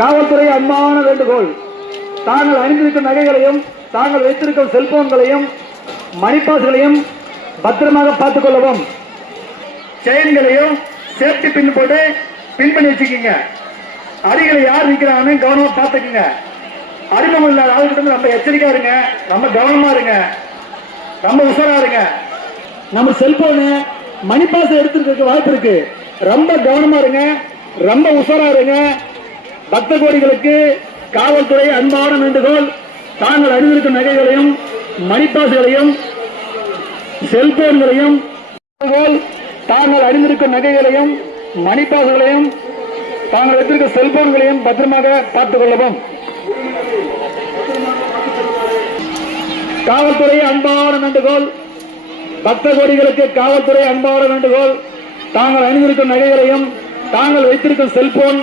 காவல்துறை அன்பான வேண்டுகோள். தாங்கள் அணிந்திருக்கும் நகைகளையும் தாங்கள் வைத்திருக்கும் செல்போன்களையும் மணிப்பாசுகளையும் பத்திரமாக பார்த்துக் கொள்ளவும். செயின்களையும் சேஃப்டி பின் போட்டு பின் பண்ணி வச்சுக்கோங்க. அடிகளை யார் நிற்கிறாங்கன்னு கவனமாக பார்த்துக்குங்க. அறிமுகம் இல்லாத ஆளுகிட்ட ரொம்ப எச்சரிக்கையா இருங்க. ரொம்ப கவனமாக இருங்க. ரொம்ப உஷாராக இருங்க. நம்ம செல்போனு மணிப்பாசை எடுத்துருக்க வாய்ப்பு இருக்கு. ரொம்ப கவனமாக இருங்க. ரொம்ப உஷாராக இருங்க. பக்த கோடிகளுக்கு காவல்துறை அன்பான வேண்டுகோள். தாங்கள் அறிந்திருக்கும் நகைகளையும் மணிப்பாசுகளையும் செல்போன்களையும் தாங்கள் அறிந்திருக்கும் நகைகளையும் மணிப்பாசுகளையும் தாங்கள் வைத்திருக்கும் செல்போன்களையும் பத்திரமாக பார்த்துக் கொள்ளவும். காவல்துறை அன்பான வேண்டுகோள். பக்த கோடிகளுக்கு காவல்துறை அன்பான வேண்டுகோள். தாங்கள் அணிந்திருக்கும் நகைகளையும் தாங்கள் வைத்திருக்கும் செல்போன்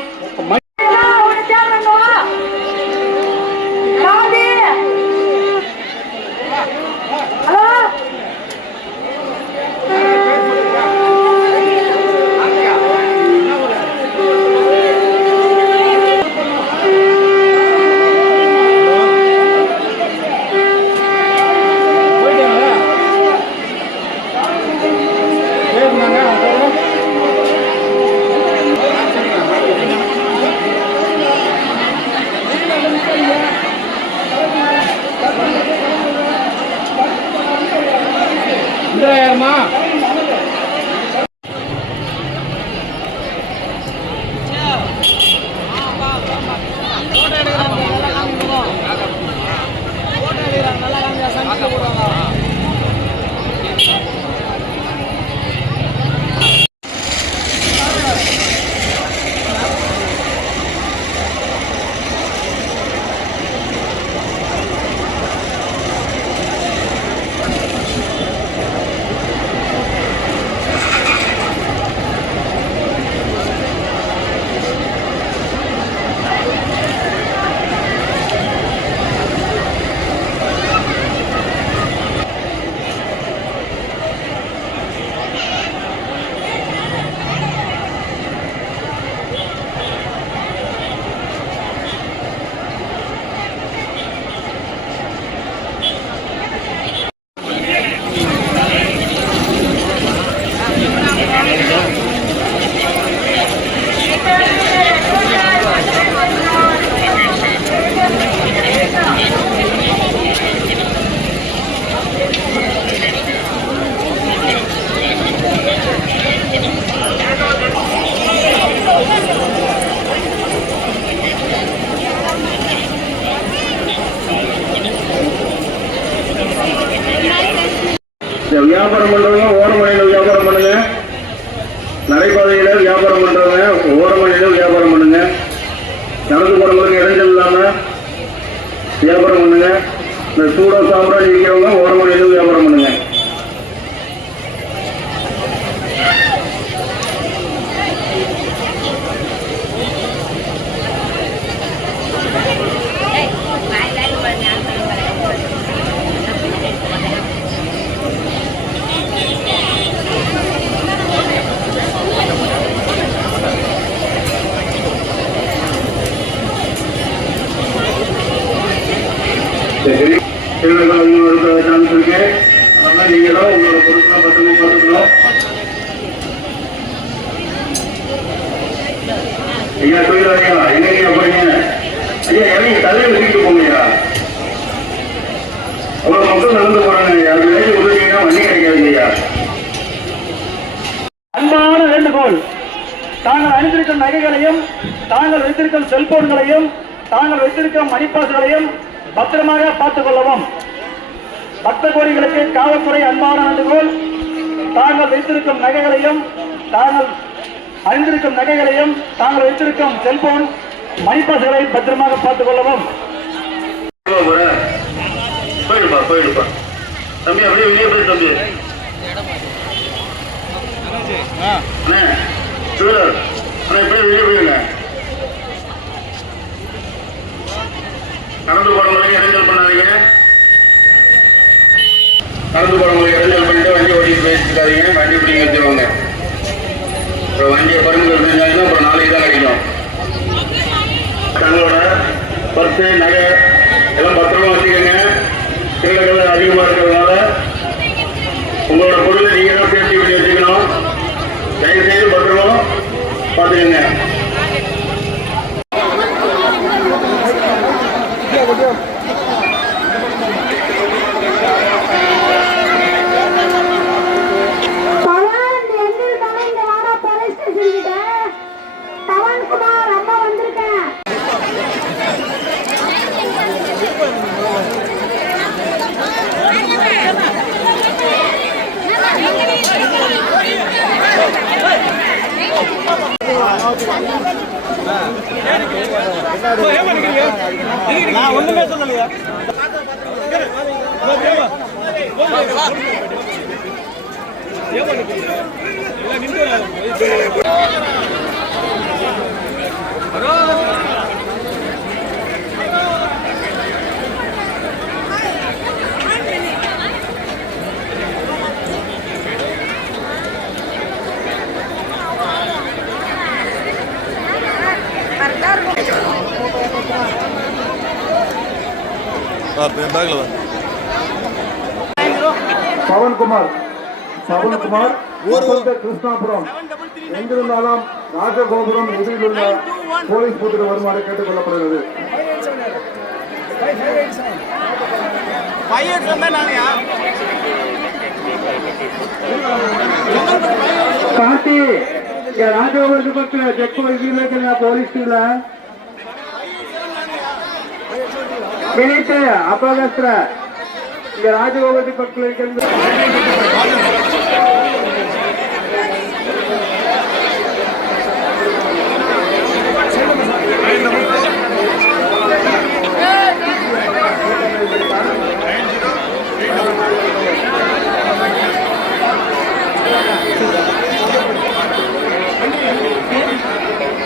আমরা திருவிழா உங்களுக்கு சான்ஸ் இருக்கு அதெல்லாம் நீங்களும் உங்களோட பொறுப்பெல்லாம் பத்திரமா பார்த்துக்கணும் ஐயா கோயில் ஐயா என்னங்க போறீங்க ஐயா இறங்கி தலையை வச்சுட்டு போங்கய்யா அவ்வளவு மக்கள் நடந்து போறாங்க அது வேலை உதவிங்கன்னா வண்டி கிடைக்காது ஐயா அன்பான வேண்டுகோள். தாங்கள் அணிந்திருக்கும் நகைகளையும் தாங்கள் வைத்திருக்கும் செல்போன்களையும் தாங்கள் வைத்திருக்கும் மணிப்பாசுகளையும் பத்திரமாக பார்த்துக் கொள்ளவும். பக்த கோடிகளுக்கு காவல்துறை அன்பான வேண்டுகோள் தாங்கள் வைத்திருக்கும் நகைகளையும் தாங்கள் அறிந்திருக்கும் நகைகளையும் தாங்கள் வைத்திருக்கும் செல்போன் மணிப்பாசுகளை பத்திரமாக பார்த்துக் கொள்ளவும். போயிடுப்பா போயிடுப்பா. தம்பி அப்படியே வெளியே போய் தம்பி. அண்ணே சுடர் அண்ணா இப்படியே வெளியே போயிருங்க நடந்து போறவங்களுக்கு இடைஞ்சல் பண்ணாதீங்க. நடந்து போறவங்களுக்கு இடைஞ்சல் பண்ணிட்டு வண்டி ஓட்டிட்டு பேசிக்காதீங்க. வண்டி பிடிங்க வச்சுருவாங்க அப்புறம் வண்டியை பறிமுதல் செஞ்சாங்கன்னா அப்புறம் நாளைக்கு தான் கிடைக்கும் தங்களோட பர்ஸு நகை எல்லாம் பத்திரமா வச்சுக்கோங்க. திருடங்கள் அதிகமாக இருக்கிறதுனால உங்களோட பொருளை நீங்கள் தான் சேஃப்டி பண்ணி வச்சுக்கணும். தயவு செய்து பத்திரமா பார்த்துக்கோங்க பவன் எங்கிருக்கான இந்த வாடா போலீஸ் ஸ்டேஷன் கிட்ட பவன் குமார் அம்மா வந்திருக்கேன் நான் ஒண்ணுமே சொல்லலையா பேக்ல బ్యాగ్లో பவன் குமார் சவன்குமார் கிருஷ்ணாபுரம். எங்கிருந்தாலும் ராஜகோபுரம் எதிரில் உள்ள போலீஸ் பூத்துக்கு வருமாறு கேட்டுக்கொள்ளப்படுகிறது. பாட்டி ராஜகோபுரத்து பக்கம் செக் போலீஸ் இல்லை ಮಿನಿಟ್ ಅಪಗಸ್ತ್ರ ಈಗ ರಾಜಗೋಪತಿ ಪಕ್ಕ ಶಕುಂತಲಾ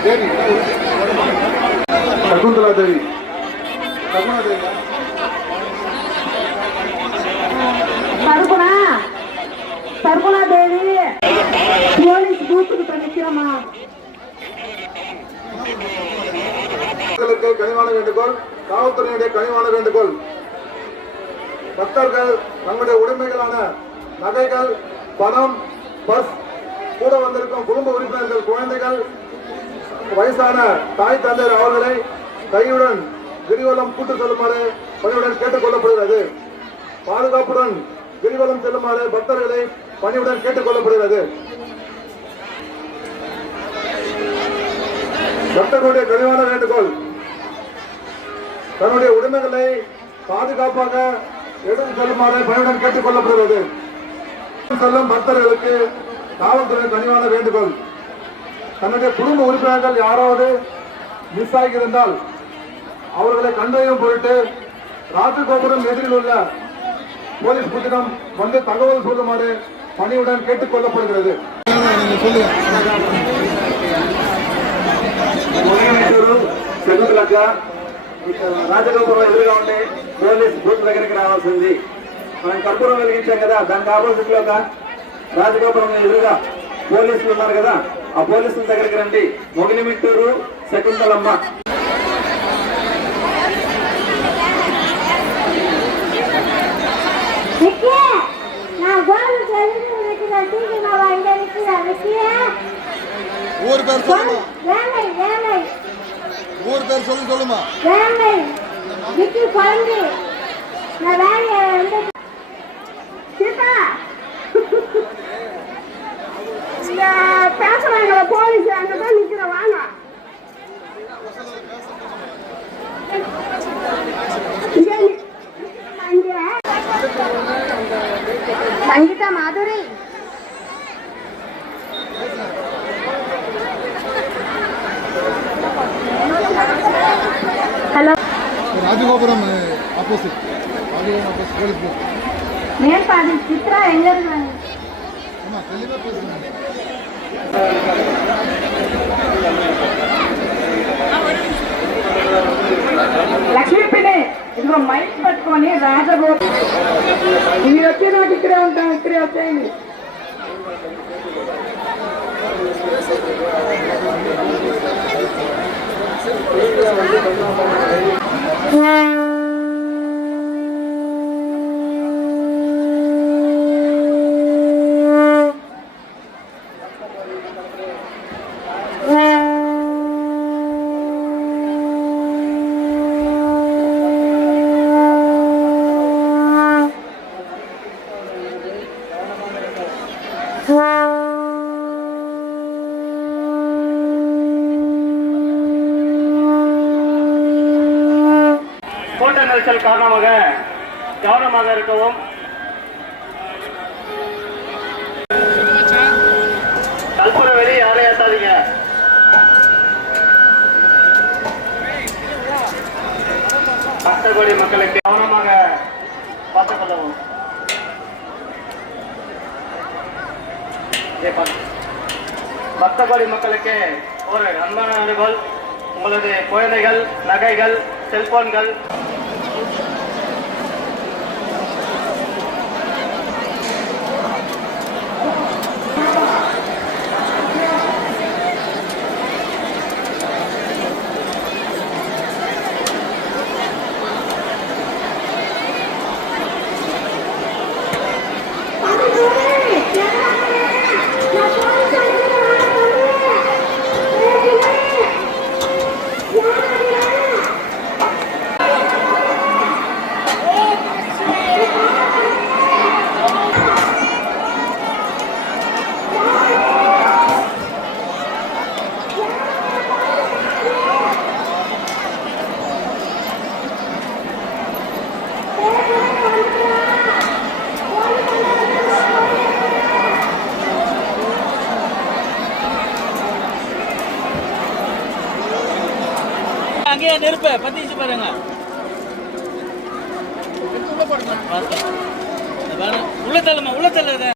ದೇವಿ ಶಕುಂತಲಾ ದೇವಿ சர்குணா சர்குணா தேவி? போலீஸ் பூத்து கிட்ட நிக்கிறோமா? கனிவான வேண்டுகோள் காவல்துறையினுடைய கனிவான வேண்டுகோள். பக்தர்கள் தங்களுடைய உடைமைகளான நகைகள் பணம் பஸ் கூட வந்திருக்கும் குடும்ப உறுப்பினர்கள் குழந்தைகள் வயசான தாய் தந்தையர் அவர்களை கையுடன் கிரிவலம் கூட்டு செல்லுமாறு பணியுடன் கேட்டுக் கொள்ளப்படுகிறது பாதுகாப்புடன் கிரிவலம் செல்லுமாறு பக்தர்களை பணியுடன் கேட்டுக் கொள்ளப்படுகிறது பக்தர்களுடைய கனிவான வேண்டுகோள் தன்னுடைய உடைமைகளை பாதுகாப்பாக எடுத்து செல்லுமாறு பணியுடன் கேட்டுக் கொள்ளப்படுகிறது செல்லும் பக்தர்களுக்கு காவல்துறை கனிவான வேண்டுகோள். தன்னுடைய குடும்ப உறுப்பினர்கள் யாராவது மிஸ் ஆகியிருந்தால் அவர்களை கண்டறியும் பொருட்டு ராஜகோபுரம் எதிரில் உள்ள போலீஸ் புத்திரம் வந்து தகவல் சொல்லுமாறு பணியுடன் கேட்டுக் கொள்ளப்படுகிறது ముఖ్యమంత్రులు చెగుతులక రాజగోపురం ఎదురుగా ఉండే పోలీస్ బూత్ దగ్గరికి రావాల్సింది మనం కర్పూరం వెలిగించాం కదా దానికి ఆపోజిట్ లో రాజగోపురం ఎదురుగా పోలీసులు ఉన్నారు కదా ఆ పోలీసుల దగ్గరికి రండి మొగిలిమిట్టూరు శకుంతలమ్మ ஊர் பேர் சொல்லுமா? ஊர் பேர் சொல்லு சொல்லுமா? வேலை. நிக்கி குழந்தை நான் வேலையை வந்து சீதா. இந்த பேசுறாங்கள போலீஸ் அங்கதான் நிக்கிறேன் வாங்க. இங்க நி- இங்க Sangeetha Madhuri. Rajagopuram opposite Rajagopuram opposite police post மேற்பாடி Chitra எங்க இருந்தாங்க? ஆமா தெளிவா பேசுங்க. கூட்ட நெரிசல் காரணமாக கவனமாக இருக்கவும். கற்பூர வெளி யாரையும் ஏத்தாதீங்க? கஷ்டப்படி மக்களுக்கு கவனமாக பார்த்து. கொள்ளவும் இதே மக்களுக்கு ஒரு அன்பான அனுபவம் உங்களது குழந்தைகள் நகைகள் செல்போன்கள் நெருப்பு பத்திச்சு பாருங்க உள்ள தள்ளுமா உள்ள தள்ளுறத